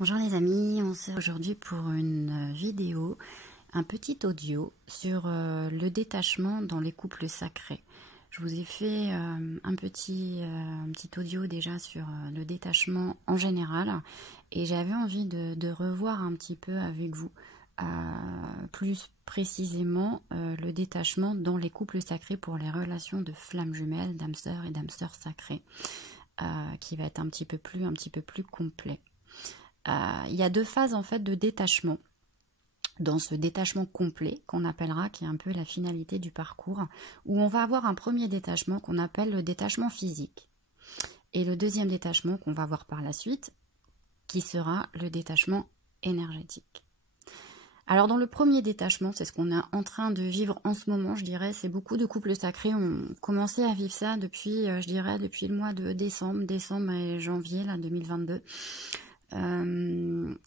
Bonjour les amis, on se retrouve aujourd'hui pour une vidéo, un petit audio sur le détachement dans les couples sacrés. Je vous ai fait un petit audio déjà sur le détachement en général et j'avais envie de revoir un petit peu avec vous plus précisément le détachement dans les couples sacrés pour les relations de flammes jumelles, d'âmes sœurs et d'âmes sœurs sacrées, qui va être un petit peu plus complet. Il y a deux phases en fait de détachement. Dans ce détachement complet qu'on appellera, qui est un peu la finalité du parcours, où on va avoir un premier détachement qu'on appelle le détachement physique. Et le deuxième détachement qu'on va voir par la suite, qui sera le détachement énergétique. Alors dans le premier détachement, c'est ce qu'on est en train de vivre en ce moment, je dirais, c'est beaucoup de couples sacrés ont commencé à vivre ça depuis, je dirais, depuis le mois de décembre et janvier là, 2022.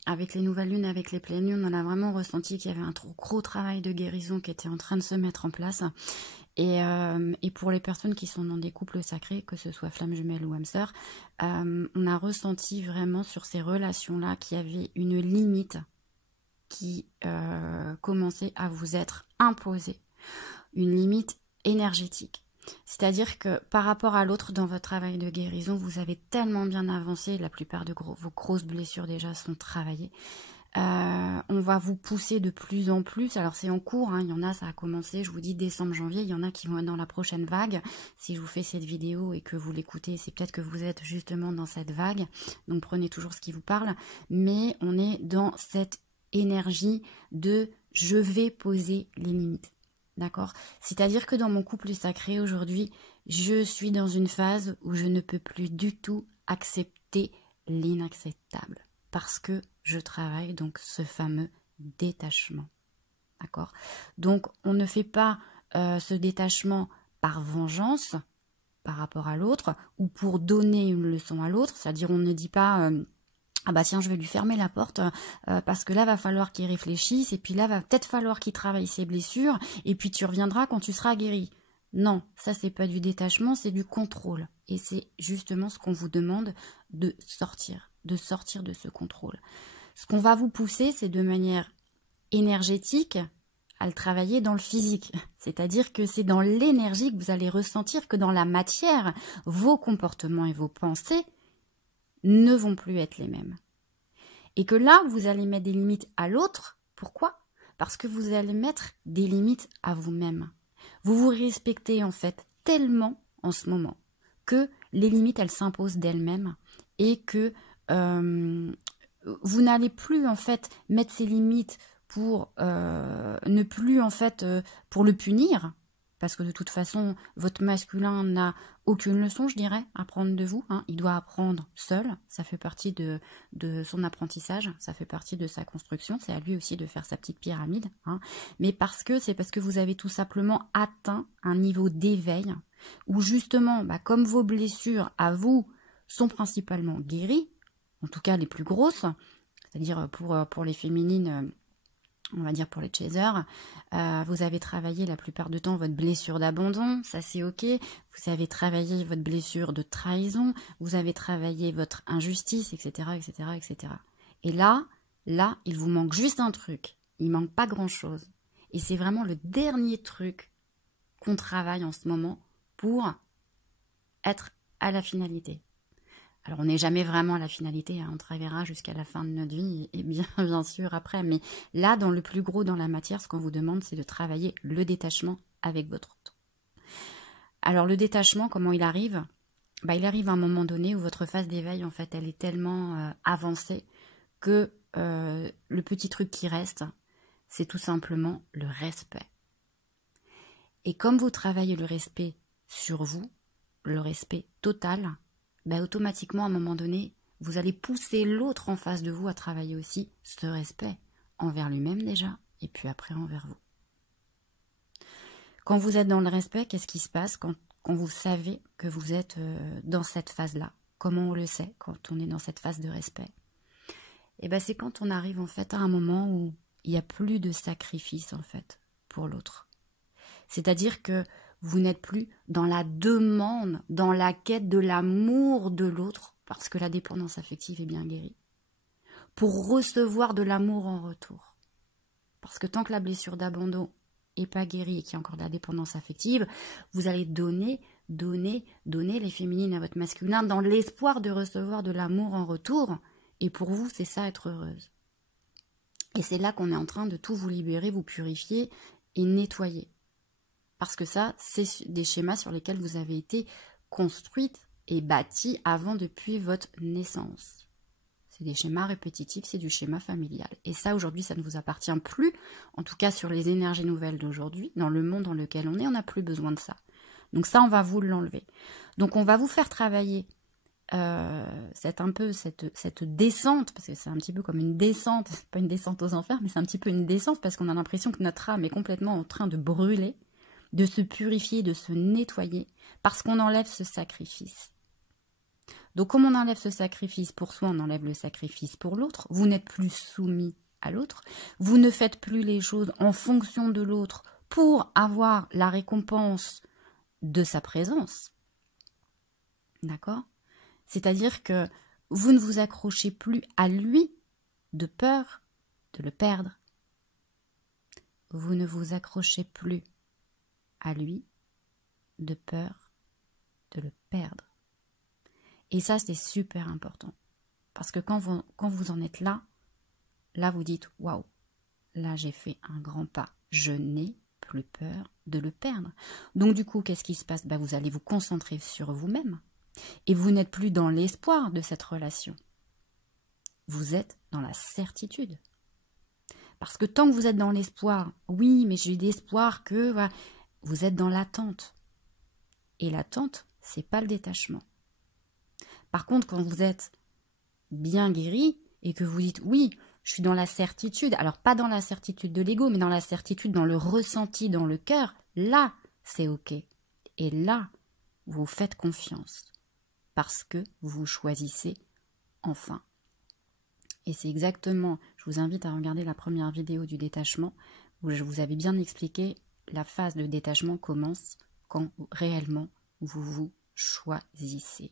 Avec les nouvelles lunes, avec les pleines lunes, on a vraiment ressenti qu'il y avait un gros travail de guérison qui était en train de se mettre en place. Et pour les personnes qui sont dans des couples sacrés, que ce soit flammes jumelles ou âmes sœurs, on a ressenti vraiment sur ces relations-là qu'il y avait une limite qui commençait à vous être imposée, une limite énergétique. C'est-à-dire que par rapport à l'autre, dans votre travail de guérison, vous avez tellement bien avancé, la plupart de vos grosses blessures déjà sont travaillées. On va vous pousser de plus en plus, alors c'est en cours, hein, il y en a, ça a commencé, je vous dis décembre, janvier, il y en a qui vont être dans la prochaine vague. Si je vous fais cette vidéo et que vous l'écoutez, c'est peut-être que vous êtes justement dans cette vague, donc prenez toujours ce qui vous parle, mais on est dans cette énergie de « je vais poser les limites ». D'accord? C'est-à-dire que dans mon couple sacré aujourd'hui, je suis dans une phase où je ne peux plus du tout accepter l'inacceptable. Parce que je travaille donc ce fameux détachement. D'accord? Donc on ne fait pas ce détachement par vengeance par rapport à l'autre ou pour donner une leçon à l'autre. C'est-à-dire on ne dit pas... ah bah tiens, je vais lui fermer la porte parce que là, va falloir qu'il réfléchisse et puis là, va peut-être falloir qu'il travaille ses blessures et puis tu reviendras quand tu seras guéri. Non, ça, c'est pas du détachement, c'est du contrôle. Et c'est justement ce qu'on vous demande de sortir de ce contrôle. Ce qu'on va vous pousser, c'est de manière énergétique à le travailler dans le physique. C'est-à-dire que c'est dans l'énergie que vous allez ressentir que dans la matière, vos comportements et vos pensées ne vont plus être les mêmes. Et que là, vous allez mettre des limites à l'autre. Pourquoi? Parce que vous allez mettre des limites à vous-même. Vous vous respectez en fait tellement en ce moment que les limites, elles s'imposent d'elles-mêmes et que vous n'allez plus en fait mettre ces limites pour ne plus en fait pour le punir. Parce que de toute façon, votre masculin n'a aucune leçon, je dirais, à prendre de vous. Hein. Il doit apprendre seul. Ça fait partie de son apprentissage. Ça fait partie de sa construction. C'est à lui aussi de faire sa petite pyramide. Hein. Mais c'est parce que vous avez tout simplement atteint un niveau d'éveil où justement, comme vos blessures à vous sont principalement guéries, en tout cas les plus grosses, c'est-à-dire pour les féminines... on va dire pour les chasers, vous avez travaillé la plupart du temps votre blessure d'abandon, ça c'est ok, vous avez travaillé votre blessure de trahison, vous avez travaillé votre injustice, etc., etc., etc. Et là, il vous manque juste un truc, il manque pas grand-chose. Et c'est vraiment le dernier truc qu'on travaille en ce moment pour être à la finalité. Alors, on n'est jamais vraiment à la finalité, hein, on travaillera jusqu'à la fin de notre vie, et bien sûr après. Mais là, dans le plus gros, dans la matière, ce qu'on vous demande, c'est de travailler le détachement avec votre autre. Alors, le détachement, comment il arrive? Il arrive à un moment donné où votre phase d'éveil, en fait, elle est tellement avancée que le petit truc qui reste, c'est tout simplement le respect. Et comme vous travaillez le respect sur vous, le respect total, automatiquement, à un moment donné, vous allez pousser l'autre en face de vous à travailler aussi ce respect envers lui-même déjà, et puis après envers vous. Quand vous êtes dans le respect, qu'est-ce qui se passe quand vous savez que vous êtes dans cette phase-là? Comment on le sait quand on est dans cette phase de respect? C'est quand on arrive en fait à un moment où il n'y a plus de sacrifice en fait pour l'autre. C'est-à-dire que vous n'êtes plus dans la demande, dans la quête de l'amour de l'autre, parce que la dépendance affective est bien guérie, pour recevoir de l'amour en retour. Parce que tant que la blessure d'abandon n'est pas guérie et qu'il y a encore de la dépendance affective, vous allez donner les féminines à votre masculin dans l'espoir de recevoir de l'amour en retour. Et pour vous, c'est ça être heureuse. Et c'est là qu'on est en train de tout vous libérer, vous purifier et nettoyer. Parce que ça, c'est des schémas sur lesquels vous avez été construite et bâtie avant depuis votre naissance. C'est des schémas répétitifs, c'est du schéma familial. Et ça, aujourd'hui, ça ne vous appartient plus. En tout cas, sur les énergies nouvelles d'aujourd'hui, dans le monde dans lequel on n'a plus besoin de ça. Donc ça, on va vous l'enlever. Donc on va vous faire travailler cette descente, parce que c'est un petit peu comme une descente, c'est pas une descente aux enfers, mais c'est un petit peu une descente, parce qu'on a l'impression que notre âme est complètement en train de brûler, de se purifier, de se nettoyer, parce qu'on enlève ce sacrifice. Donc comme on enlève ce sacrifice pour soi, on enlève le sacrifice pour l'autre. Vous n'êtes plus soumis à l'autre. Vous ne faites plus les choses en fonction de l'autre pour avoir la récompense de sa présence. D'accord ? C'est-à-dire que vous ne vous accrochez plus à lui de peur de le perdre. Vous ne vous accrochez plus à lui de peur de le perdre. Et ça, c'est super important. Parce que quand vous en êtes là, vous dites « Waouh, là j'ai fait un grand pas. Je n'ai plus peur de le perdre. » Donc du coup, qu'est-ce qui se passe ? Vous allez vous concentrer sur vous-même. Et vous n'êtes plus dans l'espoir de cette relation. Vous êtes dans la certitude. Parce que tant que vous êtes dans l'espoir, oui, mais j'ai d'espoir que... Voilà, vous êtes dans l'attente. Et l'attente, c'est pas le détachement. Par contre, quand vous êtes bien guéri et que vous dites oui, je suis dans la certitude, alors pas dans la certitude de l'ego, mais dans la certitude, dans le ressenti, dans le cœur, là, c'est ok. Et là, vous faites confiance parce que vous choisissez enfin. Et c'est exactement, je vous invite à regarder la première vidéo du détachement où je vous avais bien expliqué, la phase de détachement commence quand réellement vous vous choisissez.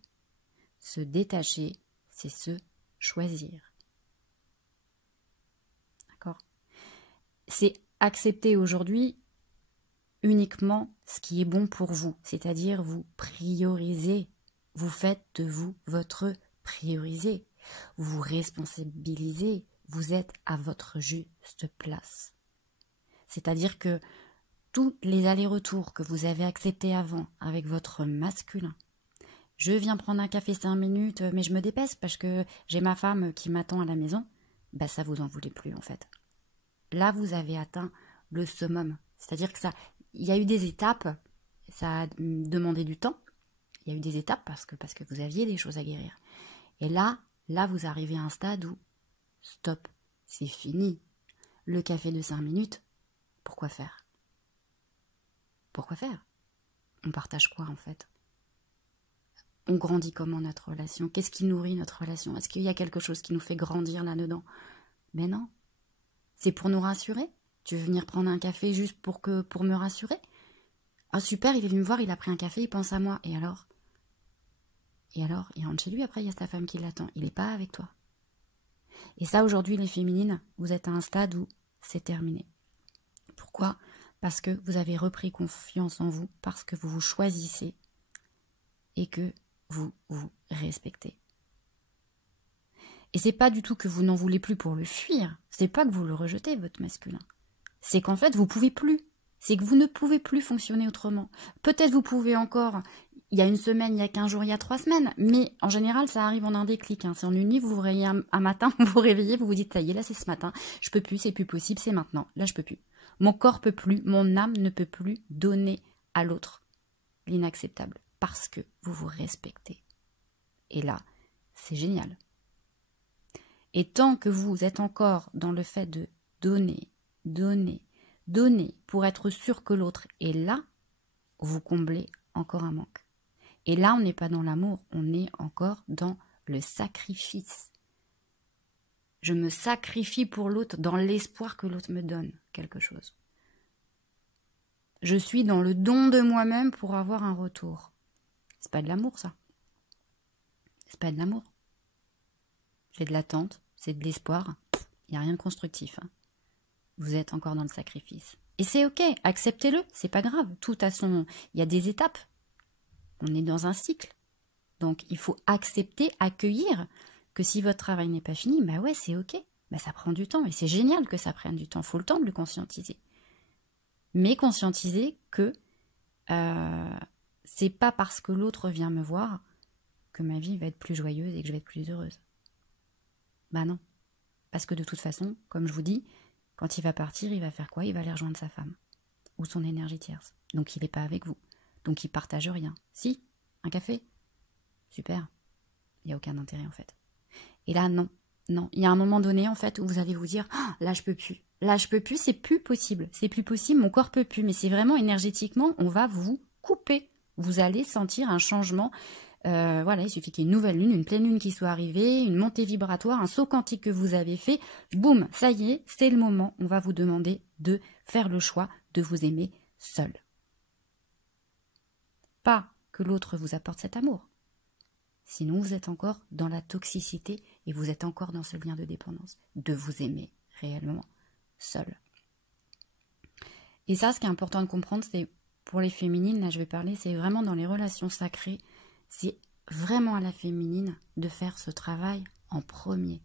Se détacher, c'est se choisir. D'accord ? C'est accepter aujourd'hui uniquement ce qui est bon pour vous, c'est-à-dire vous priorisez. Vous faites de vous votre priorisé. Vous vous responsabilisez. Vous êtes à votre juste place. C'est-à-dire que tous les allers-retours que vous avez acceptés avant avec votre masculin, je viens prendre un café 5 minutes, mais je me dépêche parce que j'ai ma femme qui m'attend à la maison, ça vous en voulez plus en fait. Là, vous avez atteint le summum. C'est-à-dire que il y a eu des étapes, ça a demandé du temps. Il y a eu des étapes parce que vous aviez des choses à guérir. Et là, vous arrivez à un stade où, stop, c'est fini. Le café de 5 minutes, pourquoi faire ? Pourquoi faire ? On partage quoi en fait ? On grandit comment notre relation ? Qu'est-ce qui nourrit notre relation ? Est-ce qu'il y a quelque chose qui nous fait grandir là-dedans ? Mais non. C'est pour nous rassurer ? Tu veux venir prendre un café juste pour me rassurer ? Ah super, il est venu me voir, il a pris un café, il pense à moi. Et alors ? Il rentre chez lui, après il y a sa femme qui l'attend. Il n'est pas avec toi. Et ça, aujourd'hui, les féminines, vous êtes à un stade où c'est terminé. Pourquoi ? Parce que vous avez repris confiance en vous, parce que vous vous choisissez et que vous vous respectez. Et c'est pas du tout que vous n'en voulez plus pour le fuir. C'est pas que vous le rejetez, votre masculin. C'est qu'en fait, vous pouvez plus. C'est que vous ne pouvez plus fonctionner autrement. Peut-être vous pouvez encore, il y a 1 semaine, il y a 15 jours, il y a 3 semaines, mais en général, ça arrive en un déclic. C'est en une nuit, vous vous réveillez un matin, vous vous réveillez, vous vous dites, ça y est, là c'est ce matin, je peux plus, c'est plus possible, c'est maintenant, là je peux plus. Mon corps peut plus, mon âme ne peut plus donner à l'autre l'inacceptable, parce que vous vous respectez. Et là, c'est génial. Et tant que vous êtes encore dans le fait de donner pour être sûr que l'autre est là, vous comblez encore un manque. Et là, on n'est pas dans l'amour, on est encore dans le sacrifice. Je me sacrifie pour l'autre dans l'espoir que l'autre me donne quelque chose. Je suis dans le don de moi-même pour avoir un retour. C'est pas de l'amour, ça. C'est pas de l'amour. C'est de l'attente, c'est de l'espoir, il n'y a rien de constructif. Hein. Vous êtes encore dans le sacrifice. Et c'est ok, acceptez-le, c'est pas grave. Tout à son... Il y a des étapes. On est dans un cycle. Donc, il faut accepter, accueillir que si votre travail n'est pas fini, bah ouais, c'est ok. Bah, ça prend du temps et c'est génial que ça prenne du temps. Il faut le temps de le conscientiser. Mais conscientiser que c'est pas parce que l'autre vient me voir que ma vie va être plus joyeuse et que je vais être plus heureuse. Bah non. Parce que de toute façon, comme je vous dis, quand il va partir, il va faire quoi? Il va aller rejoindre sa femme ou son énergie tierce. Donc il n'est pas avec vous. Donc il partage rien. Si, un café, super. Il n'y a aucun intérêt en fait. Et là, non. Non, il y a un moment donné en fait où vous allez vous dire oh, là je peux plus. Là je peux plus, c'est plus possible. C'est plus possible, mon corps peut plus. Mais c'est vraiment énergétiquement, on va vous couper. Vous allez sentir un changement. Voilà, il suffit qu'il y ait une nouvelle lune, une pleine lune qui soit arrivée, une montée vibratoire, un saut quantique que vous avez fait. Boum, ça y est, c'est le moment. On va vous demander de faire le choix de vous aimer seul. Pas que l'autre vous apporte cet amour. Sinon, vous êtes encore dans la toxicité et vous êtes encore dans ce lien de dépendance. De vous aimer réellement seul. Et ça, ce qui est important de comprendre, c'est pour les féminines, là je vais parler, c'est vraiment dans les relations sacrées, c'est vraiment à la féminine de faire ce travail en premier.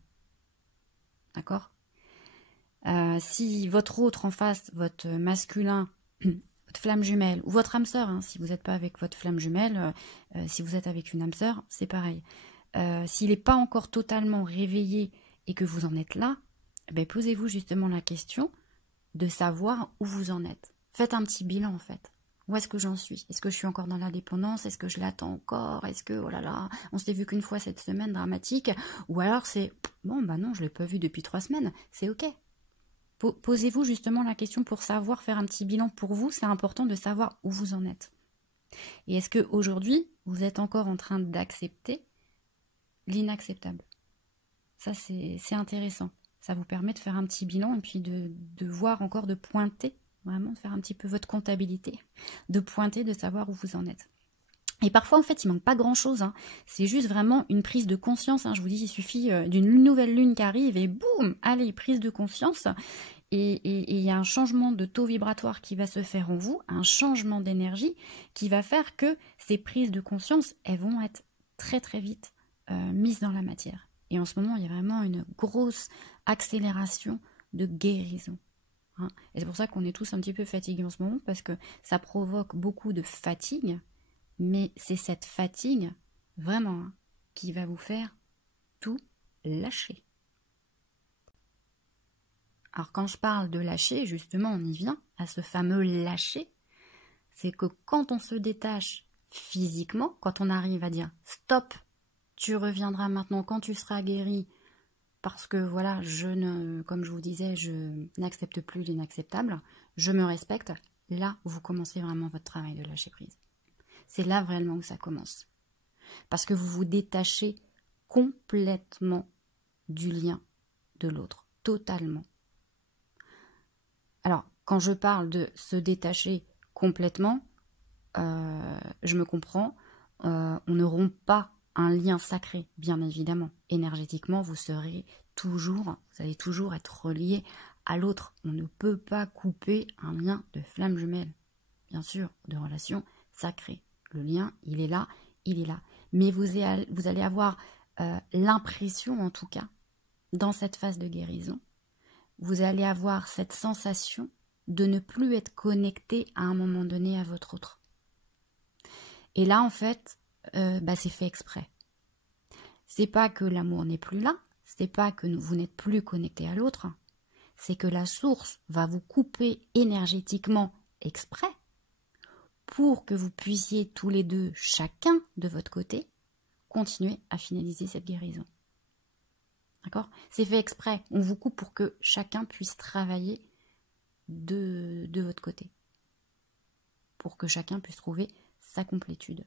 D'accord ? Si votre autre en face, votre masculin, votre flamme jumelle, ou votre âme sœur, hein, si vous n'êtes pas avec votre flamme jumelle, si vous êtes avec une âme sœur, c'est pareil. S'il n'est pas encore totalement réveillé et que vous en êtes là, ben posez-vous justement la question de savoir où vous en êtes. Faites un petit bilan en fait. Où est-ce que j'en suis? Est-ce que je suis encore dans la dépendance? Est-ce que je l'attends encore? Est-ce que, oh là là, on s'est vu qu'une fois cette semaine dramatique? Ou alors c'est, bon bah non, je ne l'ai pas vu depuis 3 semaines, c'est ok. Posez-vous justement la question pour savoir faire un petit bilan pour vous, c'est important de savoir où vous en êtes. Et est-ce qu'aujourd'hui, vous êtes encore en train d'accepter l'inacceptable? Ça, c'est intéressant. Ça vous permet de faire un petit bilan et puis de voir encore, de pointer, vraiment de faire un petit peu votre comptabilité, de pointer, de savoir où vous en êtes. Et parfois, en fait, il manque pas grand-chose. Hein. C'est juste vraiment une prise de conscience. Hein. Je vous dis, il suffit d'une nouvelle lune qui arrive et boum, allez, prise de conscience. Et il y a un changement de taux vibratoire qui va se faire en vous, un changement d'énergie qui va faire que ces prises de conscience, elles vont être très très vite mises dans la matière. Et en ce moment, il y a vraiment une grosse accélération de guérison. Hein. Et c'est pour ça qu'on est tous un petit peu fatigués en ce moment, parce que ça provoque beaucoup de fatigue, mais c'est cette fatigue, vraiment, hein, qui va vous faire tout lâcher. Alors quand je parle de lâcher, justement, on y vient à ce fameux lâcher, c'est que quand on se détache physiquement, quand on arrive à dire « stop, tu reviendras maintenant quand tu seras guéri », parce que voilà, comme je vous disais, je n'accepte plus l'inacceptable, je me respecte, là, vous commencez vraiment votre travail de lâcher prise. C'est là vraiment où ça commence. Parce que vous vous détachez complètement du lien de l'autre, totalement. Alors, quand je parle de se détacher complètement, je me comprends, on ne rompt pas un lien sacré, bien évidemment. Énergétiquement, vous allez toujours être relié à l'autre. On ne peut pas couper un lien de flamme jumelle, bien sûr, de relation sacrée. Le lien, il est là. Mais vous allez avoir l'impression, en tout cas, dans cette phase de guérison, vous allez avoir cette sensation de ne plus être connecté à un moment donné à votre autre. Et là, en fait, c'est fait exprès. C'est pas que l'amour n'est plus là, c'est pas que vous n'êtes plus connecté à l'autre, c'est que la source va vous couper énergétiquement exprès pour que vous puissiez tous les deux, chacun de votre côté, continuer à finaliser cette guérison. D'accord ? C'est fait exprès. On vous coupe pour que chacun puisse travailler de votre côté. Pour que chacun puisse trouver sa complétude.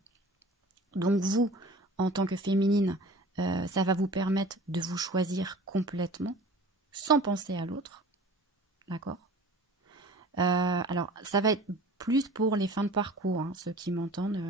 Donc vous, en tant que féminine, ça va vous permettre de vous choisir complètement, sans penser à l'autre. D'accord ? Alors, ça va être plus pour les fins de parcours, hein, ceux qui m'entendent,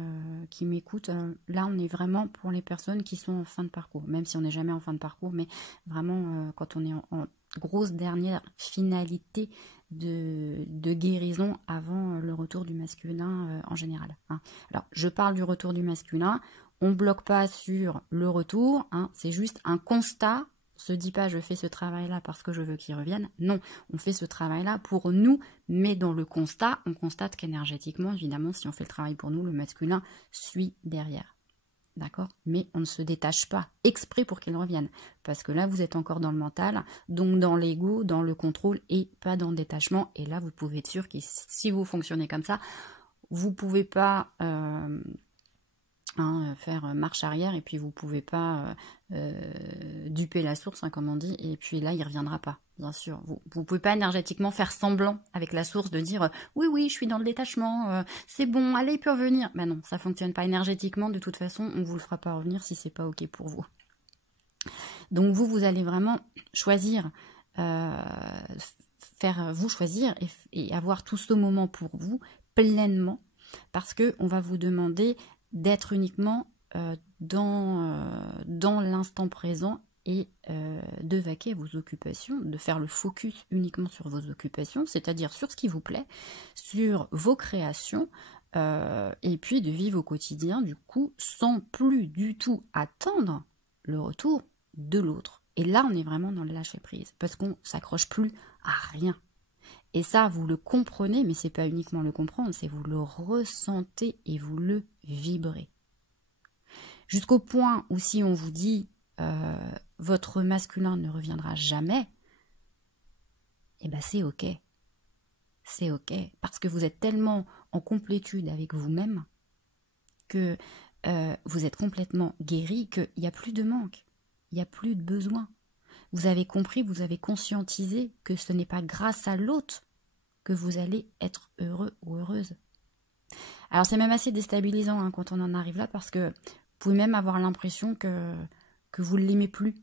qui m'écoutent. Là, on est vraiment pour les personnes qui sont en fin de parcours, même si on n'est jamais en fin de parcours, mais vraiment quand on est en grosse dernière finalité de guérison avant le retour du masculin en général. Hein. Alors, je parle du retour du masculin, on ne bloque pas sur le retour, hein, c'est juste un constat. On se dit pas je fais ce travail-là parce que je veux qu'il revienne. Non, on fait ce travail-là pour nous, mais dans le constat, on constate qu'énergétiquement, évidemment, si on fait le travail pour nous, le masculin suit derrière. D'accord? Mais on ne se détache pas exprès pour qu'il revienne. Parce que là, vous êtes encore dans le mental, donc dans l'ego, dans le contrôle et pas dans le détachement. Et là, vous pouvez être sûr que si vous fonctionnez comme ça, vous ne pouvez pas faire marche arrière et puis vous pouvez pas duper la source, hein, comme on dit, et puis là il reviendra pas, bien sûr. Vous pouvez pas énergétiquement faire semblant avec la source de dire oui je suis dans le détachement, c'est bon, allez il peut revenir. Ben non, ça fonctionne pas énergétiquement, de toute façon on vous le fera pas revenir si c'est pas ok pour vous. Donc vous allez vraiment choisir, choisir et avoir tout ce moment pour vous pleinement, parce que on va vous demander d'être uniquement dans l'instant présent et de vaquer à vos occupations, de faire le focus uniquement sur vos occupations, c'est-à-dire sur ce qui vous plaît, sur vos créations, et puis de vivre au quotidien, du coup, sans plus du tout attendre le retour de l'autre. Et là, on est vraiment dans le lâcher-prise, parce qu'on ne s'accroche plus à rien. Et ça, vous le comprenez, mais c'est pas uniquement le comprendre, c'est vous le ressentez et vous le vibrez. Jusqu'au point où si on vous dit votre masculin ne reviendra jamais, eh ben c'est ok. C'est ok. Parce que vous êtes tellement en complétude avec vous-même que vous êtes complètement guéri, qu'il n'y a plus de manque, il n'y a plus de besoin. Vous avez compris, vous avez conscientisé que ce n'est pas grâce à l'autre que vous allez être heureux ou heureuse. Alors c'est même assez déstabilisant hein, quand on en arrive là, parce que vous pouvez même avoir l'impression que vous ne l'aimez plus.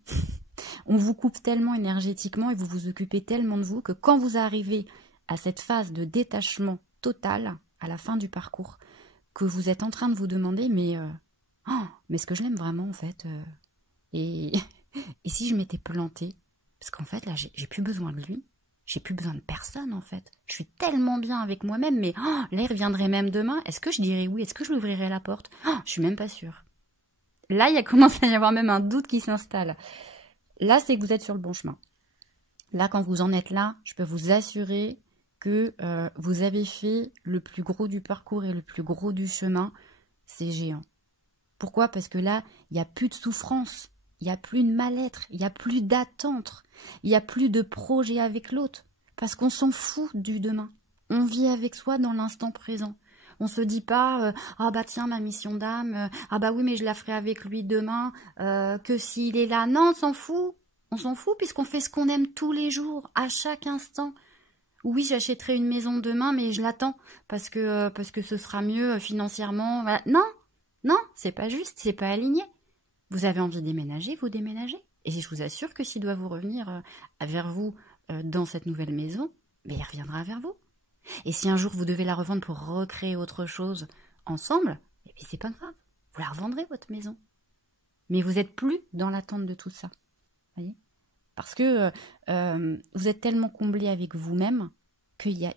On vous coupe tellement énergétiquement et vous vous occupez tellement de vous que quand vous arrivez à cette phase de détachement total, à la fin du parcours, que vous êtes en train de vous demander mais est-ce que je l'aime vraiment en fait et si je m'étais plantée, parce qu'en fait là j'ai plus besoin de lui, j'ai plus besoin de personne en fait, je suis tellement bien avec moi-même, mais là il reviendrait même demain, est-ce que je dirais oui, est-ce que je lui ouvrirais la porte, je suis même pas sûre. Là il commence à y avoir même un doute qui s'installe. Là c'est que vous êtes sur le bon chemin. Là quand vous en êtes là, je peux vous assurer que vous avez fait le plus gros du parcours et le plus gros du chemin, c'est géant. Pourquoi? Parce que là, il n'y a plus de souffrance, il n'y a plus de mal-être, il n'y a plus d'attente, il n'y a plus de projet avec l'autre, parce qu'on s'en fout du demain. On vit avec soi dans l'instant présent. On se dit pas ah bah tiens ma mission d'âme, ah bah oui mais je la ferai avec lui demain, que s'il est là. Non, on s'en fout puisqu'on fait ce qu'on aime tous les jours, à chaque instant. Oui, j'achèterai une maison demain, mais je l'attends parce que ce sera mieux financièrement. Voilà. Non, c'est pas juste, c'est pas aligné. Vous avez envie de déménager, vous déménagez. Et je vous assure que s'il doit vous revenir vers vous dans cette nouvelle maison, mais il reviendra vers vous. Et si un jour vous devez la revendre pour recréer autre chose ensemble, eh bien c'est pas grave. Vous la revendrez votre maison. Mais vous n'êtes plus dans l'attente de tout ça. Voyez ? Parce que vous êtes tellement comblé avec vous-même qu'il y a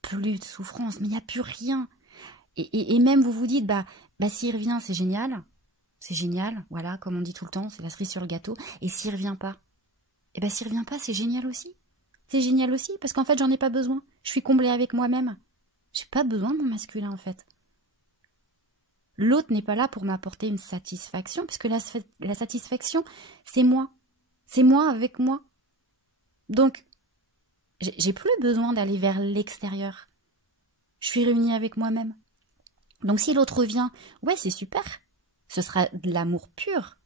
plus de souffrance, mais il n'y a plus rien. Et même vous vous dites, bah s'il revient, c'est génial, voilà, comme on dit tout le temps, c'est la cerise sur le gâteau. Et s'il revient pas, s'il revient pas, c'est génial aussi. C'est génial aussi, parce qu'en fait, j'en ai pas besoin. Je suis comblée avec moi-même. J'ai pas besoin de mon masculin, en fait. L'autre n'est pas là pour m'apporter une satisfaction, puisque la satisfaction, c'est moi. C'est moi avec moi. Donc, j'ai plus besoin d'aller vers l'extérieur. Je suis réunie avec moi-même. Donc si l'autre vient, ouais, c'est super. Ce sera de l'amour pur.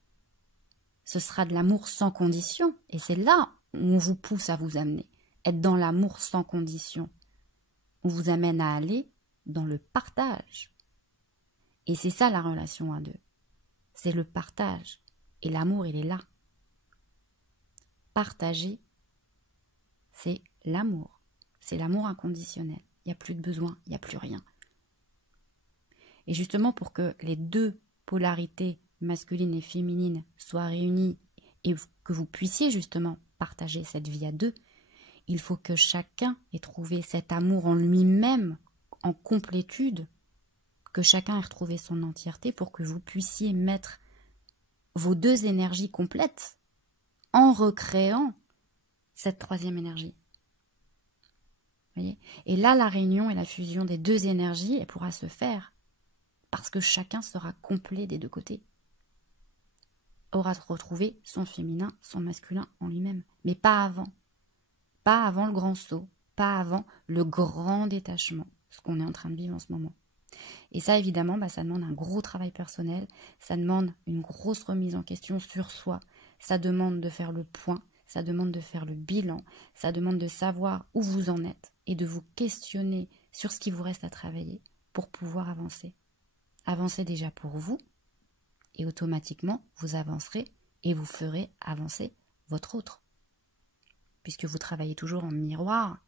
Ce sera de l'amour sans condition. Et c'est là où on vous pousse à vous amener. Être dans l'amour sans condition. On vous amène à aller dans le partage. Et c'est ça la relation à deux. C'est le partage. Et l'amour, il est là. Partager, c'est l'amour. C'est l'amour inconditionnel. il n'y a plus de besoin, il n'y a plus rien. Et justement, pour que les deux polarités masculines et féminines soient réunies et que vous puissiez justement partager cette vie à deux, il faut que chacun ait trouvé cet amour en lui-même, en complétude, que chacun ait retrouvé son entièreté pour que vous puissiez mettre vos deux énergies complètes en recréant cette troisième énergie. Voyez ? Et là, la réunion et la fusion des deux énergies, elle pourra se faire parce que chacun sera complet des deux côtés. Aura retrouvé son féminin, son masculin en lui-même. Mais pas avant. Pas avant le grand saut. Pas avant le grand détachement. Ce qu'on est en train de vivre en ce moment. Et ça, évidemment, ça demande un gros travail personnel. Ça demande une grosse remise en question sur soi. Ça demande de faire le point. Ça demande de faire le bilan. Ça demande de savoir où vous en êtes et de vous questionner sur ce qui vous reste à travailler pour pouvoir avancer. Avancez déjà pour vous et automatiquement, vous avancerez et vous ferez avancer votre autre. Puisque vous travaillez toujours en miroir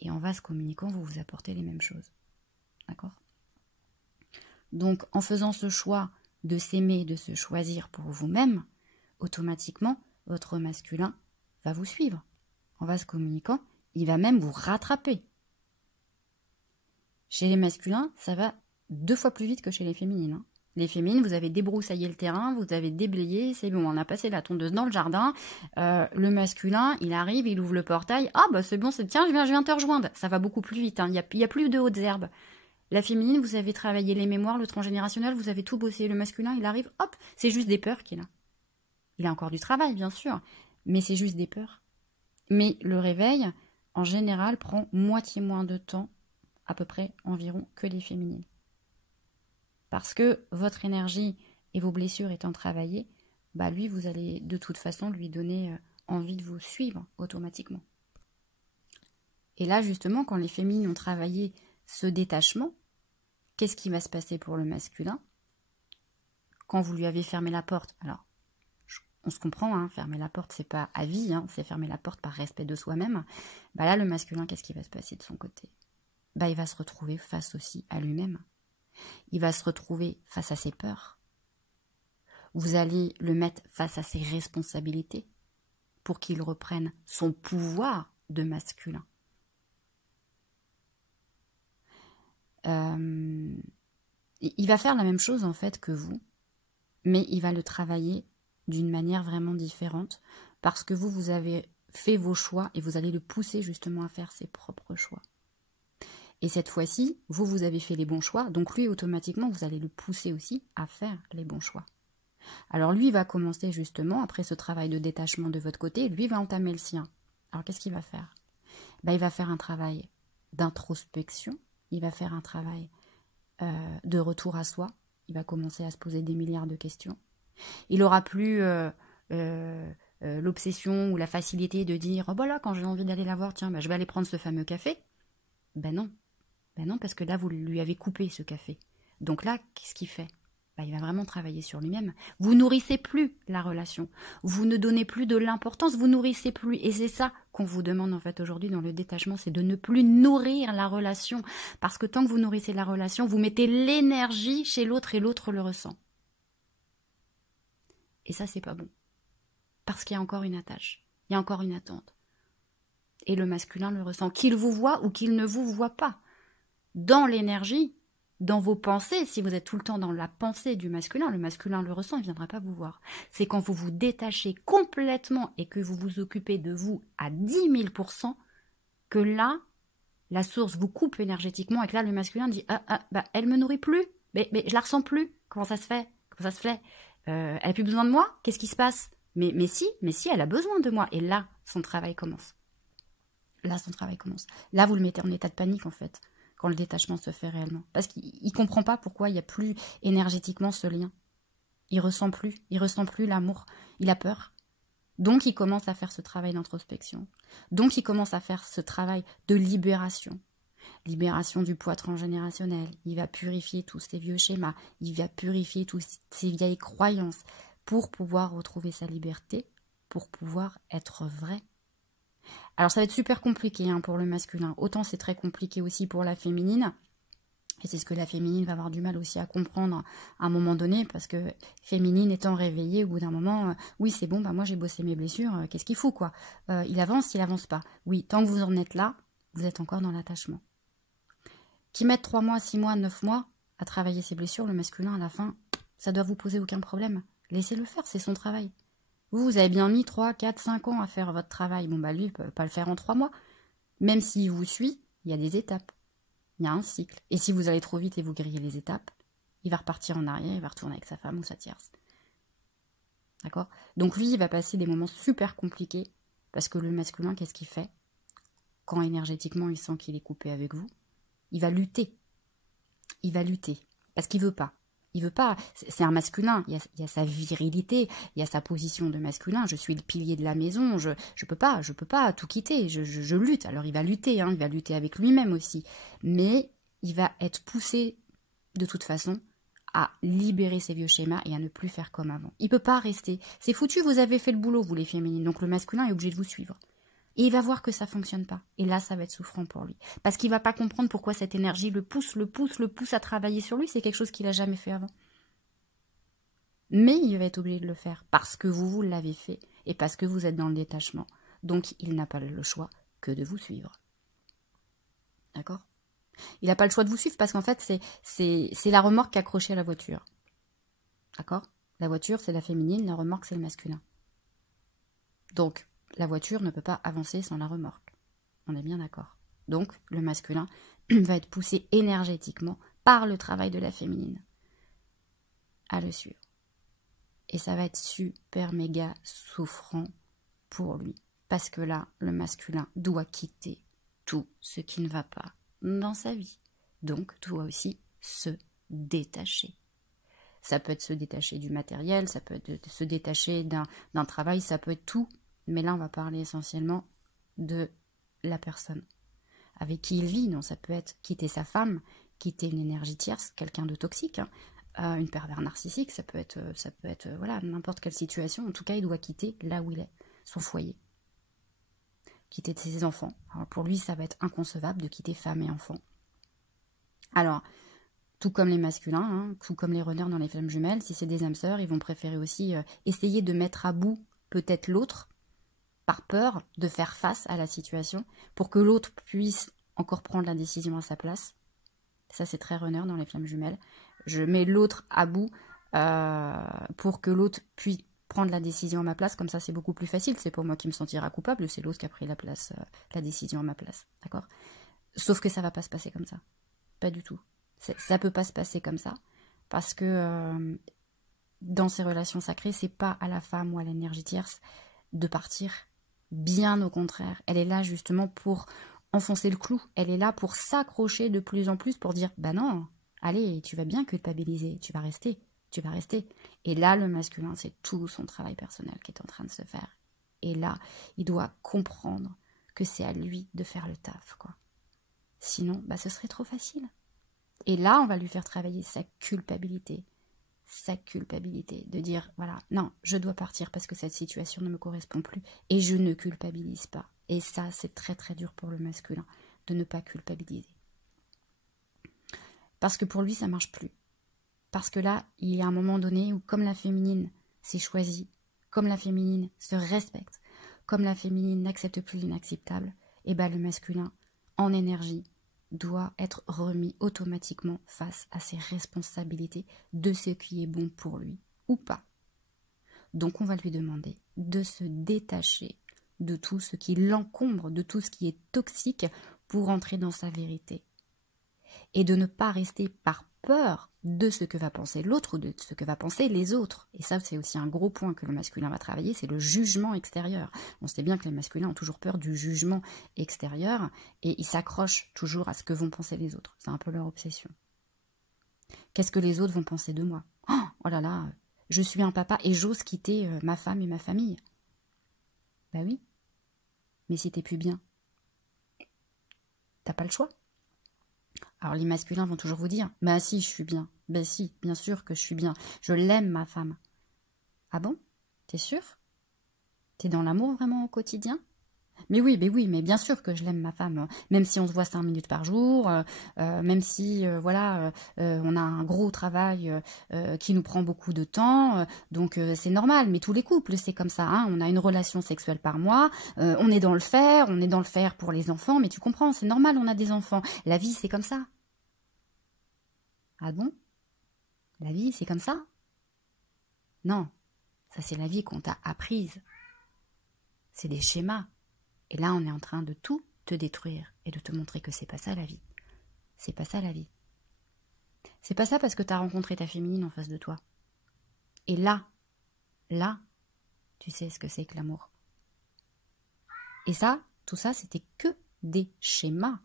et en vase communicant, vous vous apportez les mêmes choses. D'accord ? Donc, en faisant ce choix de s'aimer, de se choisir pour vous-même, automatiquement, votre masculin va vous suivre. En vase communicant, il va même vous rattraper. Chez les masculins, ça va 2 fois plus vite que chez les féminines. Les féminines, vous avez débroussaillé le terrain, vous avez déblayé, c'est bon, on a passé la tondeuse dans le jardin. Le masculin, il arrive, il ouvre le portail. Ah, c'est bon, tiens, je viens te rejoindre. Ça va beaucoup plus vite, il n'y a plus de hautes herbes. La féminine, vous avez travaillé les mémoires, le transgénérationnel, vous avez tout bossé. Le masculin, il arrive, hop, c'est juste des peurs qu'il a. Il a encore du travail, bien sûr, mais c'est juste des peurs. Mais le réveil, en général, prend moitié moins de temps, à peu près environ, que les féminines. Parce que votre énergie et vos blessures étant travaillées, lui, vous allez de toute façon lui donner envie de vous suivre automatiquement. Et là, justement, quand les féminines ont travaillé ce détachement, qu'est-ce qui va se passer pour le masculin? Quand vous lui avez fermé la porte, alors, on se comprend, fermer la porte, c'est pas à vie, c'est fermer la porte par respect de soi-même. Là, le masculin, qu'est-ce qui va se passer de son côté? Il va se retrouver face aussi à lui-même. Il va se retrouver face à ses peurs. Vous allez le mettre face à ses responsabilités pour qu'il reprenne son pouvoir de masculin. Il va faire la même chose en fait que vous, mais il va le travailler d'une manière vraiment différente parce que vous avez fait vos choix et vous allez le pousser justement à faire ses propres choix. Et cette fois-ci, vous avez fait les bons choix, donc lui, automatiquement, vous allez le pousser aussi à faire les bons choix. Alors lui, il va commencer justement, après ce travail de détachement de votre côté, lui va entamer le sien. Alors qu'est-ce qu'il va faire? Il va faire un travail d'introspection, il va faire un travail de retour à soi, il va commencer à se poser des milliards de questions. Il n'aura plus l'obsession ou la facilité de dire « Oh là, quand j'ai envie d'aller la voir, tiens, je vais aller prendre ce fameux café. » Non, parce que là, vous lui avez coupé ce café. Donc là, qu'est-ce qu'il fait? Il va vraiment travailler sur lui-même. Vous nourrissez plus la relation. Vous ne donnez plus de l'importance, vous nourrissez plus. Et c'est ça qu'on vous demande en fait aujourd'hui dans le détachement, c'est de ne plus nourrir la relation. Parce que tant que vous nourrissez la relation, vous mettez l'énergie chez l'autre et l'autre le ressent. Et ça, c'est pas bon. Parce qu'il y a encore une attache, il y a encore une attente. Et le masculin le ressent, qu'il vous voit ou qu'il ne vous voit pas. Dans l'énergie, dans vos pensées, si vous êtes tout le temps dans la pensée du masculin, le masculin le ressent, il ne viendra pas vous voir. C'est quand vous vous détachez complètement et que vous vous occupez de vous à 10 000% que là, la source vous coupe énergétiquement et que là, le masculin dit « elle me nourrit plus, mais je la ressens plus. Comment ça se fait? Comment ça se fait? Elle n'a plus besoin de moi? Qu'est-ce qui se passe? Mais si, elle a besoin de moi. » Et là, son travail commence. Là, vous le mettez en état de panique, en fait, quand le détachement se fait réellement. Parce qu'il ne comprend pas pourquoi il n'y a plus énergétiquement ce lien. Il ressent plus l'amour. Il a peur. Donc, il commence à faire ce travail d'introspection. Donc, il commence à faire ce travail de libération. Libération du poids transgénérationnel. Il va purifier tous ces vieux schémas. Il va purifier toutes ces vieilles croyances pour pouvoir retrouver sa liberté, pour pouvoir être vrai. Alors ça va être super compliqué hein, pour le masculin. Autant c'est très compliqué aussi pour la féminine. Et c'est ce que la féminine va avoir du mal aussi à comprendre à un moment donné, parce que féminine étant réveillée, au bout d'un moment, oui c'est bon, bah moi j'ai bossé mes blessures, qu'est-ce qu'il faut quoi, il avance pas. Oui, tant que vous en êtes là, vous êtes encore dans l'attachement. Qui mettent 3 mois, 6 mois, 9 mois à travailler ses blessures, le masculin à la fin, ça doit vous poser aucun problème. Laissez-le faire, c'est son travail. Vous avez bien mis 3, 4, 5 ans à faire votre travail. Bon, bah lui, il peut pas le faire en 3 mois. Même s'il vous suit, il y a des étapes. Il y a un cycle. Et si vous allez trop vite et vous grillez les étapes, il va repartir en arrière, il va retourner avec sa femme ou sa tierce. D'accord? Donc lui, il va passer des moments super compliqués, parce que le masculin, qu'est-ce qu'il fait? Quand énergétiquement, il sent qu'il est coupé avec vous, il va lutter. Il va lutter. Parce qu'il veut pas. Il veut pas. C'est un masculin. Il y a sa virilité. Il y a sa position de masculin. Je suis le pilier de la maison. Je peux pas tout quitter. Je lutte. Alors il va lutter. Hein, il va lutter avec lui-même aussi. Mais il va être poussé de toute façon à libérer ses vieux schémas et à ne plus faire comme avant. Il peut pas rester. C'est foutu. Vous avez fait le boulot, vous les féminines. Donc le masculin est obligé de vous suivre. Et il va voir que ça fonctionne pas. Et là, ça va être souffrant pour lui. Parce qu'il va pas comprendre pourquoi cette énergie le pousse à travailler sur lui. C'est quelque chose qu'il a jamais fait avant. Mais il va être obligé de le faire parce que vous l'avez fait et parce que vous êtes dans le détachement. Donc, il n'a pas le choix que de vous suivre. D'accord? Il n'a pas le choix de vous suivre parce qu'en fait, c'est la remorque accrochée à la voiture. D'accord? La voiture, c'est la féminine, la remorque, c'est le masculin. Donc, la voiture ne peut pas avancer sans la remorque. On est bien d'accord. Donc, le masculin va être poussé énergétiquement par le travail de la féminine à le suivre. Et ça va être super méga souffrant pour lui. Parce que là, le masculin doit quitter tout ce qui ne va pas dans sa vie. Donc, doit aussi se détacher. Ça peut être se détacher du matériel, ça peut être se détacher d'un travail, ça peut être tout. Mais là, on va parler essentiellement de la personne avec qui il vit. Donc, ça peut être quitter sa femme, quitter une énergie tierce, quelqu'un de toxique, hein, une pervers narcissique, ça peut être voilà, n'importe quelle situation. En tout cas, il doit quitter là où il est, son foyer. Quitter ses enfants. Alors, pour lui, ça va être inconcevable de quitter femme et enfants. Alors, tout comme les masculins, hein, tout comme les runners dans les flammes jumelles, si c'est des âmes sœurs, ils vont préférer aussi essayer de mettre à bout peut-être l'autre, par peur de faire face à la situation, pour que l'autre puisse encore prendre la décision à sa place. Ça, c'est très runner dans les flammes jumelles. Je mets l'autre à bout pour que l'autre puisse prendre la décision à ma place. Comme ça, c'est beaucoup plus facile. C'est pas moi qui me sentira coupable, c'est l'autre qui a pris la décision à ma place. D'accord? Sauf que ça va pas se passer comme ça. Pas du tout. Ça peut pas se passer comme ça. Parce que dans ces relations sacrées, c'est pas à la femme ou à l'énergie tierce de partir. Bien au contraire, elle est là justement pour enfoncer le clou. Elle est là pour s'accrocher de plus en plus, pour dire « Bah non, allez, tu vas bien culpabiliser, tu vas rester. » Et là, le masculin, c'est tout son travail personnel qui est en train de se faire. Et là, il doit comprendre que c'est à lui de faire le taf, quoi. Sinon, bah, ce serait trop facile. Et là, on va lui faire travailler sa culpabilité, de dire, voilà, non, je dois partir parce que cette situation ne me correspond plus et je ne culpabilise pas. Et ça, c'est très très dur pour le masculin, de ne pas culpabiliser. Parce que pour lui, ça marche plus. Parce que là, il y a un moment donné où, comme la féminine s'est choisie, comme la féminine se respecte, comme la féminine n'accepte plus l'inacceptable, et ben le masculin, en énergie, doit être remis automatiquement face à ses responsabilités de ce qui est bon pour lui ou pas. Donc on va lui demander de se détacher de tout ce qui l'encombre, de tout ce qui est toxique pour entrer dans sa vérité. Et de ne pas rester par peur de ce que va penser l'autre ou de ce que va penser les autres. Et ça, c'est aussi un gros point que le masculin va travailler, c'est le jugement extérieur. On sait bien que les masculins ont toujours peur du jugement extérieur et ils s'accrochent toujours à ce que vont penser les autres. C'est un peu leur obsession. Qu'est-ce que les autres vont penser de moi? Oh là là, je suis un papa et j'ose quitter ma femme et ma famille. Bah oui, mais si t'es plus bien, t'as pas le choix. Alors les masculins vont toujours vous dire « Bah si, je suis bien. Bah si, bien sûr que je suis bien. Je l'aime, ma femme. » Ah bon? T'es sûr? T'es dans l'amour vraiment au quotidien? mais oui, mais bien sûr que je l'aime, ma femme. Même si on se voit 5 minutes par jour, même si, voilà, on a un gros travail qui nous prend beaucoup de temps. Donc, c'est normal. Mais tous les couples, c'est comme ça. Hein. On a une relation sexuelle par mois. On est dans le faire pour les enfants. Mais tu comprends, c'est normal, on a des enfants. La vie, c'est comme ça. Ah bon? La vie, c'est comme ça? Non, ça c'est la vie qu'on t'a apprise. C'est des schémas. Et là, on est en train de tout te détruire et de te montrer que c'est pas ça la vie. C'est pas ça la vie. C'est pas ça parce que tu as rencontré ta féminine en face de toi. Et là, tu sais ce que c'est que l'amour. Et ça, tout ça, c'était que des schémas.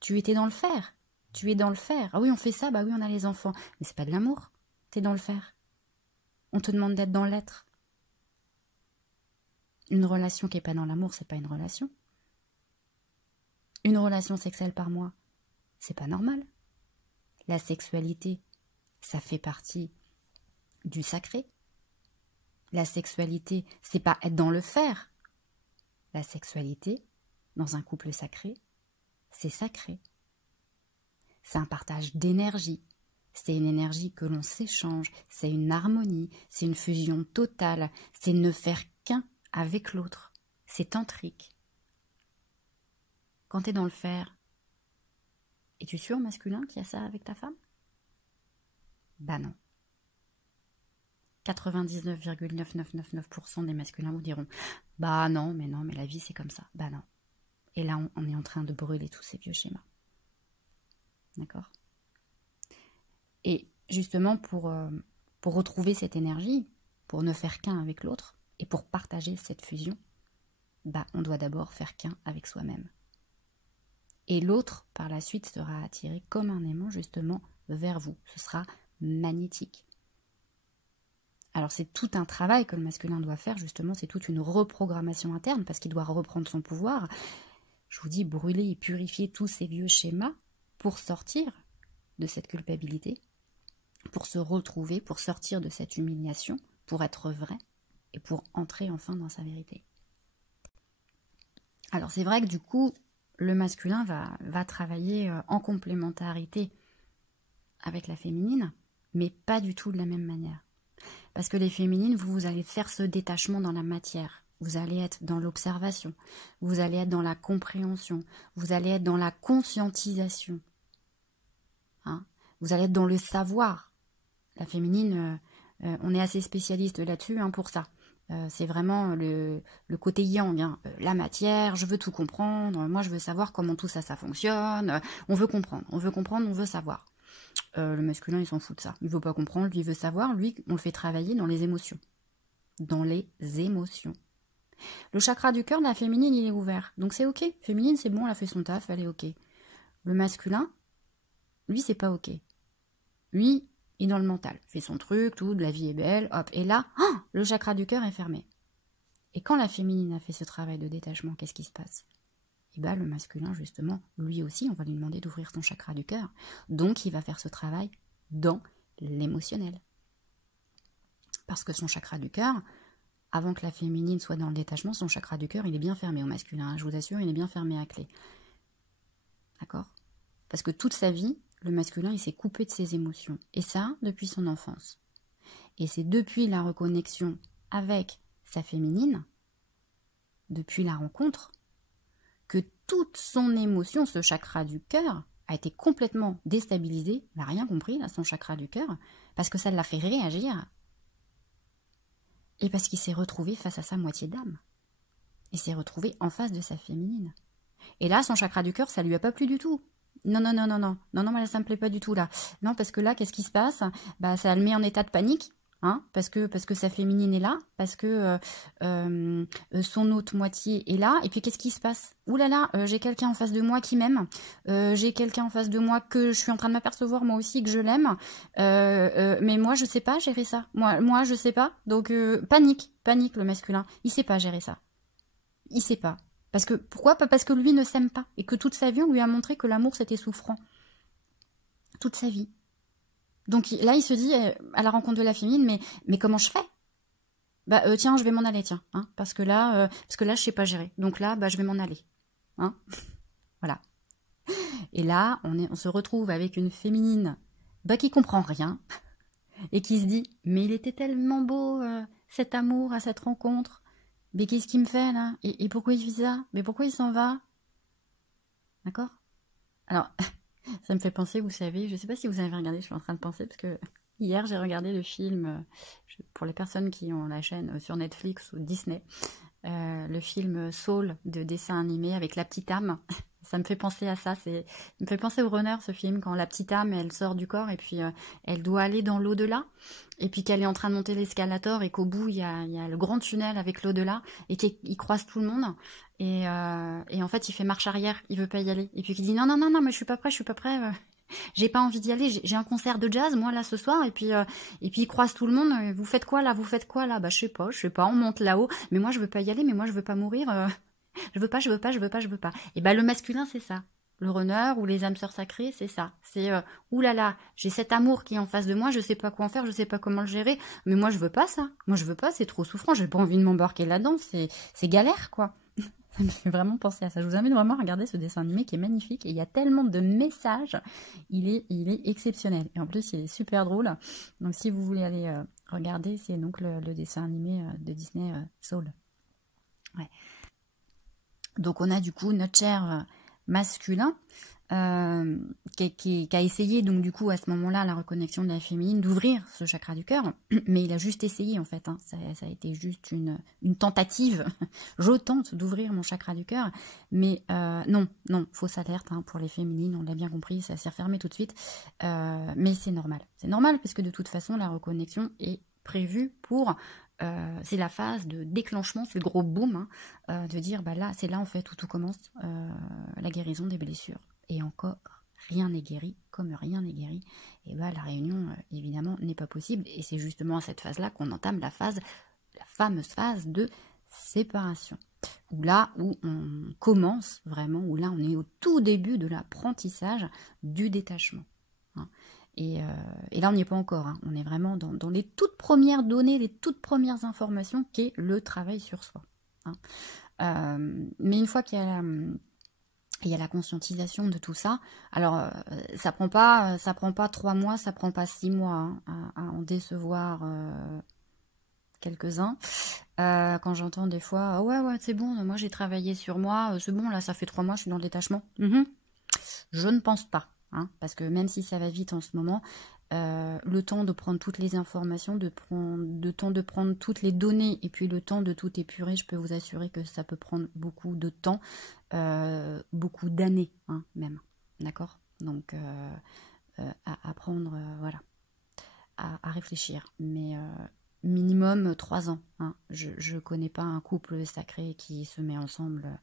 Tu étais dans le faire. Tu es dans le faire. Ah oui, on fait ça, bah oui, on a les enfants. Mais c'est pas de l'amour. T'es dans le faire. On te demande d'être dans l'être. Une relation qui n'est pas dans l'amour, c'est pas une relation. Une relation sexuelle par mois, c'est pas normal. La sexualité, ça fait partie du sacré. La sexualité, c'est pas être dans le faire. La sexualité, dans un couple sacré, c'est sacré. C'est un partage d'énergie. C'est une énergie que l'on s'échange. C'est une harmonie. C'est une fusion totale. C'est ne faire qu'un avec l'autre. C'est tantrique. Quand tu es dans le faire, es-tu sûr, masculin, qu'il y a ça avec ta femme? Bah non. 99,9999% des masculins vous diront « Bah non, mais la vie c'est comme ça. » Bah non. Et là, on est en train de brûler tous ces vieux schémas. D'accord? Et justement, pour retrouver cette énergie, pour ne faire qu'un avec l'autre, et pour partager cette fusion, bah on doit d'abord faire qu'un avec soi-même. Et l'autre, par la suite, sera attiré comme un aimant, justement, vers vous. Ce sera magnétique. Alors c'est tout un travail que le masculin doit faire, justement, c'est toute une reprogrammation interne, parce qu'il doit reprendre son pouvoir. Je vous dis, brûler et purifier tous ces vieux schémas pour sortir de cette culpabilité, pour se retrouver, pour sortir de cette humiliation, pour être vrai, et pour entrer enfin dans sa vérité. Alors c'est vrai que du coup, le masculin va travailler en complémentarité avec la féminine, mais pas du tout de la même manière. Parce que les féminines, vous allez faire ce détachement dans la matière. Vous allez être dans l'observation, vous allez être dans la compréhension, vous allez être dans la conscientisation. Hein, vous allez être dans le savoir. La féminine, on est assez spécialiste là-dessus pour ça. C'est vraiment le côté yang, hein. La matière, je veux tout comprendre, moi je veux savoir comment tout ça fonctionne, on veut comprendre, on veut savoir. Le masculin, il s'en fout de ça, il veut pas comprendre, lui il veut savoir, lui on le fait travailler dans les émotions. Dans les émotions. Le chakra du cœur de la féminine, il est ouvert, donc c'est ok, féminine c'est bon, elle a fait son taf, elle est ok. Le masculin, lui c'est pas ok. Lui, il est dans le mental, fait son truc, tout, la vie est belle, hop, et là, le chakra du cœur est fermé. Et quand la féminine a fait ce travail de détachement, qu'est-ce qui se passe? Et bien le masculin, justement, lui aussi, on va lui demander d'ouvrir son chakra du cœur. Donc il va faire ce travail dans l'émotionnel. Parce que son chakra du cœur, avant que la féminine soit dans le détachement, son chakra du cœur, il est bien fermé au masculin. Je vous assure, il est bien fermé à clé. D'accord? Parce que toute sa vie, le masculin, il s'est coupé de ses émotions. Et ça, depuis son enfance. Et c'est depuis la reconnexion avec sa féminine, depuis la rencontre, que toute son émotion, ce chakra du cœur, a été complètement déstabilisé. Il n'a rien compris, là, son chakra du cœur, parce que ça l'a fait réagir. Et parce qu'il s'est retrouvé face à sa moitié d'âme. Il s'est retrouvé en face de sa féminine. Et là, son chakra du cœur, ça lui a pas plu du tout. Non, mais là, ça me plaît pas du tout, là. Non, parce que là, qu'est-ce qui se passe? Bah, ça le met en état de panique, hein, parce que sa féminine est là, parce que son autre moitié est là, et puis qu'est-ce qui se passe? Ouh là là, j'ai quelqu'un en face de moi qui m'aime, j'ai quelqu'un en face de moi que je suis en train de m'apercevoir, moi aussi, que je l'aime, mais moi, je sais pas gérer ça. Moi, je sais pas, donc panique, le masculin. Il sait pas gérer ça. Il sait pas. Parce que, pourquoi? Pas parce que lui ne s'aime pas. Et que toute sa vie, on lui a montré que l'amour, c'était souffrant. Toute sa vie. Donc là, il se dit, à la rencontre de la féminine, mais comment je fais? Bah tiens, je vais m'en aller, tiens, hein, parce que là, je sais pas gérer. Donc là, bah je vais m'en aller, hein. Voilà. Et là, on se retrouve avec une féminine, bah qui comprend rien et qui se dit, mais il était tellement beau cet amour à cette rencontre. Mais qu'est-ce qu'il me fait là? Et pourquoi il fait ça? Mais pourquoi il s'en va? D'accord? Alors, ça me fait penser, vous savez, je sais pas si vous avez regardé, je suis en train de penser, parce que hier j'ai regardé le film, pour les personnes qui ont la chaîne sur Netflix ou Disney, le film Soul de dessin animé avec la petite âme. Ça me fait penser à ça, ça me fait penser au Runner, ce film, quand la petite âme, elle sort du corps et puis elle doit aller dans l'au-delà, et puis qu'elle est en train de monter l'escalator et qu'au bout, il y a le grand tunnel avec l'au-delà, et qu'il croise tout le monde, et en fait, il fait marche arrière, il veut pas y aller, et puis qu'il dit non, mais je suis pas prêt, j'ai pas envie d'y aller, j'ai un concert de jazz, moi, là, ce soir, et puis il croise tout le monde, vous faites quoi là, bah je sais pas, on monte là-haut, mais moi je veux pas y aller, mais moi je veux pas mourir, je veux pas. Et bah le masculin, c'est ça. Le runner ou les âmes sœurs sacrées, c'est ça. C'est oulala, j'ai cet amour qui est en face de moi, je sais pas quoi en faire, je sais pas comment le gérer, mais moi je veux pas ça. Moi je veux pas, c'est trop souffrant, j'ai pas envie de m'embarquer là-dedans, c'est galère quoi. Ça me fait vraiment penser à ça. Je vous invite vraiment à regarder ce dessin animé qui est magnifique et il y a tellement de messages, il est exceptionnel. Et en plus, il est super drôle. Donc si vous voulez aller regarder, c'est donc le dessin animé de Disney Soul. Ouais. Donc on a du coup notre cher masculin qui a essayé donc du coup à ce moment-là la reconnexion de la féminine, d'ouvrir ce chakra du cœur, mais il a juste essayé en fait, hein. Ça a été juste une tentative. Je tente d'ouvrir mon chakra du cœur, mais non, fausse alerte hein, pour les féminines, on l'a bien compris, ça s'est refermé tout de suite, mais c'est normal parce que de toute façon la reconnexion est prévue pour c'est la phase de déclenchement, c'est le gros boom, hein, de dire bah là, c'est là en fait où tout commence, la guérison des blessures. Et encore, rien n'est guéri, comme rien n'est guéri, et bah la réunion évidemment n'est pas possible. Et c'est justement à cette phase-là qu'on entame la fameuse phase de séparation. Où là où on commence vraiment, où là on est au tout début de l'apprentissage du détachement. Hein. Et là, on n'y est pas encore. Hein. On est vraiment dans les toutes premières données, les toutes premières informations, qui est le travail sur soi. Hein. Mais une fois qu'il y a la conscientisation de tout ça, alors ça prend pas 3 mois, ça prend pas 6 mois hein, à en décevoir quelques-uns. Quand j'entends des fois, ouais, c'est bon, moi j'ai travaillé sur moi, c'est bon, là ça fait 3 mois, je suis dans le détachement. Je ne pense pas. Hein, parce que même si ça va vite en ce moment, le temps de prendre toutes les informations, le temps de prendre toutes les données et puis le temps de tout épurer, je peux vous assurer que ça peut prendre beaucoup de temps, beaucoup d'années hein, même. D'accord? Donc à prendre, voilà, à réfléchir. Mais minimum 3 ans. Hein. Je ne connais pas un couple sacré qui se met ensemble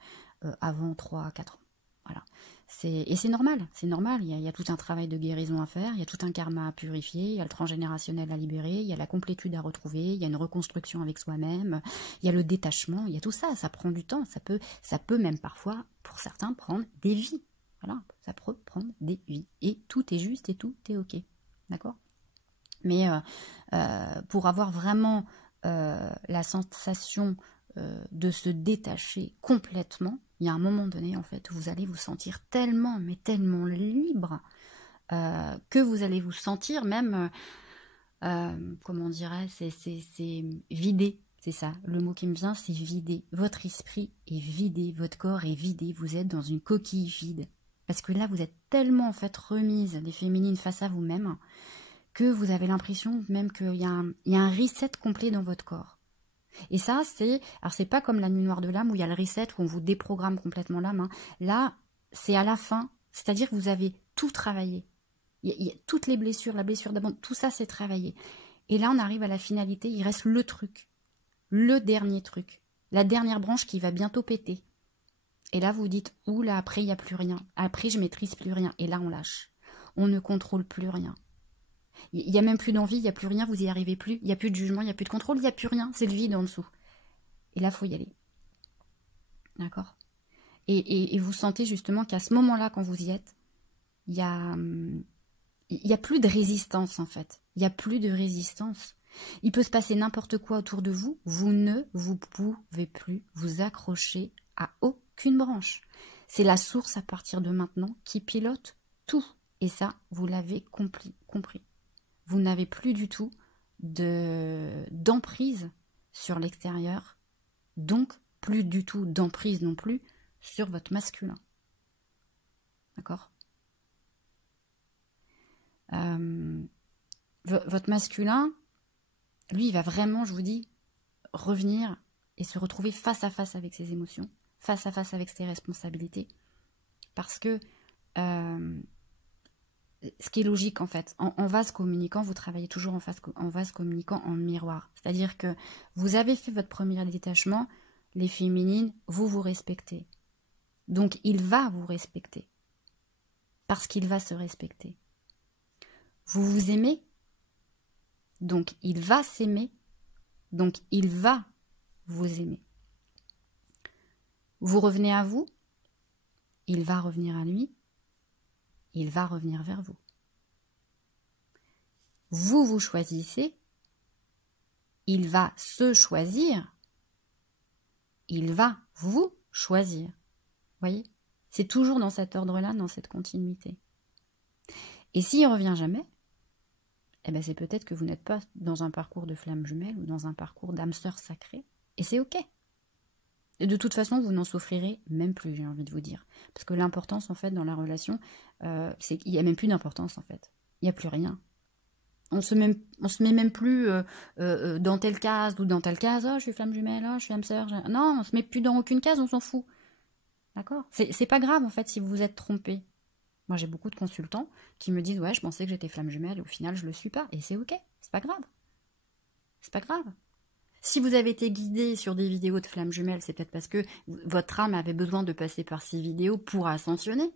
avant 3 à 4 ans. Voilà. Et c'est normal, il y a tout un travail de guérison à faire, il y a tout un karma à purifier, il y a le transgénérationnel à libérer, il y a la complétude à retrouver, il y a une reconstruction avec soi-même, il y a le détachement, il y a tout ça, ça prend du temps, ça peut même parfois, pour certains, prendre des vies. Voilà, ça peut prendre des vies. Et tout est juste et tout est ok. D'accord ? Mais pour avoir vraiment la sensation de se détacher complètement, il y a un moment donné, en fait, où vous allez vous sentir tellement, mais tellement libre, que vous allez vous sentir même, comment on dirait, c'est vidé, c'est ça, le mot qui me vient, c'est vidé. Votre esprit est vidé, votre corps est vidé, vous êtes dans une coquille vide. Parce que là, vous êtes tellement, en fait, remise, les féminines, face à vous-même, que vous avez l'impression même qu'il y a un reset complet dans votre corps. Et ça, alors c'est pas comme la nuit noire de l'âme où il y a le reset, où on vous déprogramme complètement l'âme. Hein. Là, c'est à la fin, c'est-à-dire que vous avez tout travaillé. Il y a toutes les blessures, la blessure d'abandon, tout ça c'est travaillé. Et là, on arrive à la finalité, il reste le truc, le dernier truc, la dernière branche qui va bientôt péter. Et là, vous vous dites, oula, après, il n'y a plus rien. Après, je maîtrise plus rien. Et là, on lâche. On ne contrôle plus rien. Il n'y a même plus d'envie, il n'y a plus rien, vous n'y arrivez plus, il n'y a plus de jugement, il n'y a plus de contrôle, il n'y a plus rien, c'est le vide en dessous. Et là, il faut y aller. D'accord ? Et vous sentez justement qu'à ce moment-là, quand vous y êtes, il y a plus de résistance en fait. Il n'y a plus de résistance. Il peut se passer n'importe quoi autour de vous, vous ne vous pouvez plus vous accrocher à aucune branche. C'est la source à partir de maintenant qui pilote tout. Et ça, vous l'avez compris. Vous n'avez plus du tout d'emprise sur l'extérieur, donc plus du tout d'emprise non plus sur votre masculin. D'accord ? Votre masculin, lui, il va vraiment, je vous dis, revenir et se retrouver face à face avec ses émotions, face à face avec ses responsabilités. Parce que ce qui est logique en fait, en vase communicant, vous travaillez toujours en vase communicant en miroir. C'est-à-dire que vous avez fait votre premier détachement, les féminines, vous respectez. Donc il va vous respecter. Parce qu'il va se respecter. Vous vous aimez, donc il va s'aimer, donc il va vous aimer. Vous revenez à vous, il va revenir à lui, il va revenir vers vous. Vous choisissez, il va se choisir, il va vous choisir. Voyez ? C'est toujours dans cet ordre-là, dans cette continuité. Et s'il ne revient jamais, eh ben c'est peut-être que vous n'êtes pas dans un parcours de flamme jumelle ou dans un parcours d'âme sœur sacrée. Et c'est ok. Et de toute façon, vous n'en souffrirez même plus, j'ai envie de vous dire. Parce que l'importance, en fait, dans la relation, c'est qu'il n'y a même plus d'importance, en fait. Il n'y a plus rien. On se met même plus dans telle case ou dans telle case. Oh, je suis flamme jumelle, oh, je suis âme sœur. Non, on se met plus dans aucune case, on s'en fout. D'accord ? C'est pas grave, en fait, si vous vous êtes trompé. Moi, j'ai beaucoup de consultants qui me disent « Ouais, je pensais que j'étais flamme jumelle et au final, je le suis pas. » Et c'est ok, c'est pas grave. C'est pas grave. Si vous avez été guidé sur des vidéos de flamme jumelle, c'est peut-être parce que votre âme avait besoin de passer par ces vidéos pour ascensionner,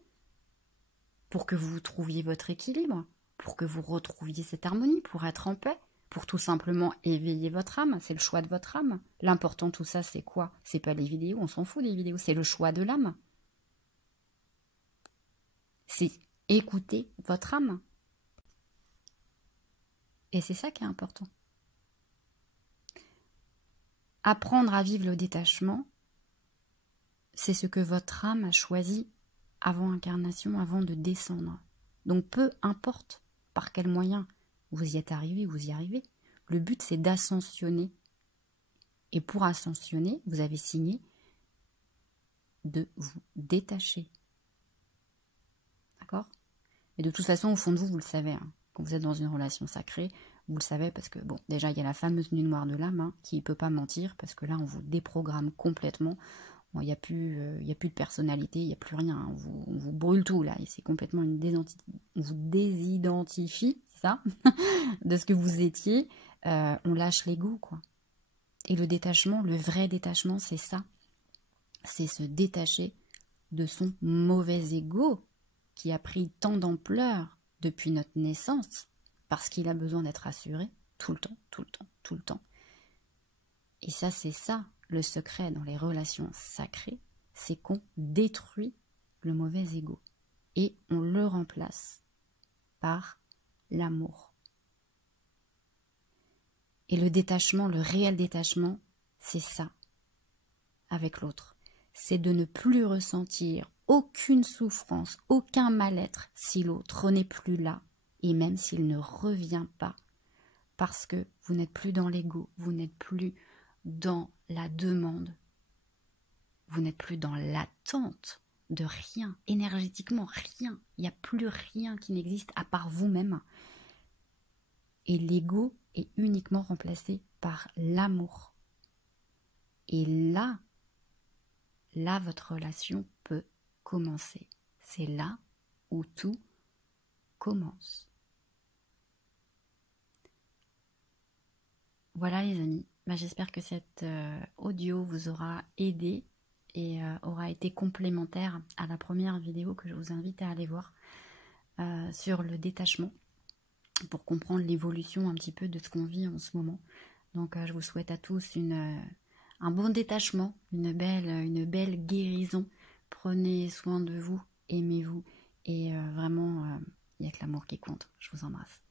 pour que vous trouviez votre équilibre, pour que vous retrouviez cette harmonie, pour être en paix, pour tout simplement éveiller votre âme. C'est le choix de votre âme. L'important, tout ça, c'est quoi? C'est pas les vidéos, on s'en fout des vidéos, c'est le choix de l'âme. C'est écouter votre âme. Et c'est ça qui est important. Apprendre à vivre le détachement, c'est ce que votre âme a choisi avant incarnation, avant de descendre. Donc peu importe par quel moyen vous y êtes arrivé, vous y arrivez. Le but, c'est d'ascensionner. Et pour ascensionner, vous avez signé de vous détacher. D'accord ? Et de toute façon, au fond de vous, vous le savez. Hein. Quand vous êtes dans une relation sacrée, vous le savez parce que, bon, déjà, il y a la fameuse nuit noire de l'âme hein, qui ne peut pas mentir parce que là, on vous déprogramme complètement. Bon, il n'y a plus de personnalité, il n'y a plus rien. Hein. On vous brûle tout, là. Et c'est complètement on vous désidentifie, c'est ça, de ce que vous étiez. On lâche l'ego, quoi. Et le détachement, le vrai détachement, c'est ça. C'est se détacher de son mauvais ego qui a pris tant d'ampleur depuis notre naissance, parce qu'il a besoin d'être assuré tout le temps, tout le temps, tout le temps. Et ça, c'est ça, le secret dans les relations sacrées, c'est qu'on détruit le mauvais ego et on le remplace par l'amour. Et le détachement, le réel détachement, c'est ça, avec l'autre. C'est de ne plus ressentir aucune souffrance, aucun mal-être si l'autre n'est plus là, et même s'il ne revient pas, parce que vous n'êtes plus dans l'ego, vous n'êtes plus dans la demande, vous n'êtes plus dans l'attente de rien, énergétiquement rien, il n'y a plus rien qui n'existe à part vous-même. Et l'ego est uniquement remplacé par l'amour. Et là, votre relation peut commencer. C'est là où tout commence. Voilà les amis, j'espère que cet audio vous aura aidé et aura été complémentaire à la première vidéo que je vous invite à aller voir sur le détachement pour comprendre l'évolution un petit peu de ce qu'on vit en ce moment. Donc je vous souhaite à tous un bon détachement, une belle guérison. Prenez soin de vous, aimez-vous et vraiment, il n'y a que l'amour qui compte. Je vous embrasse.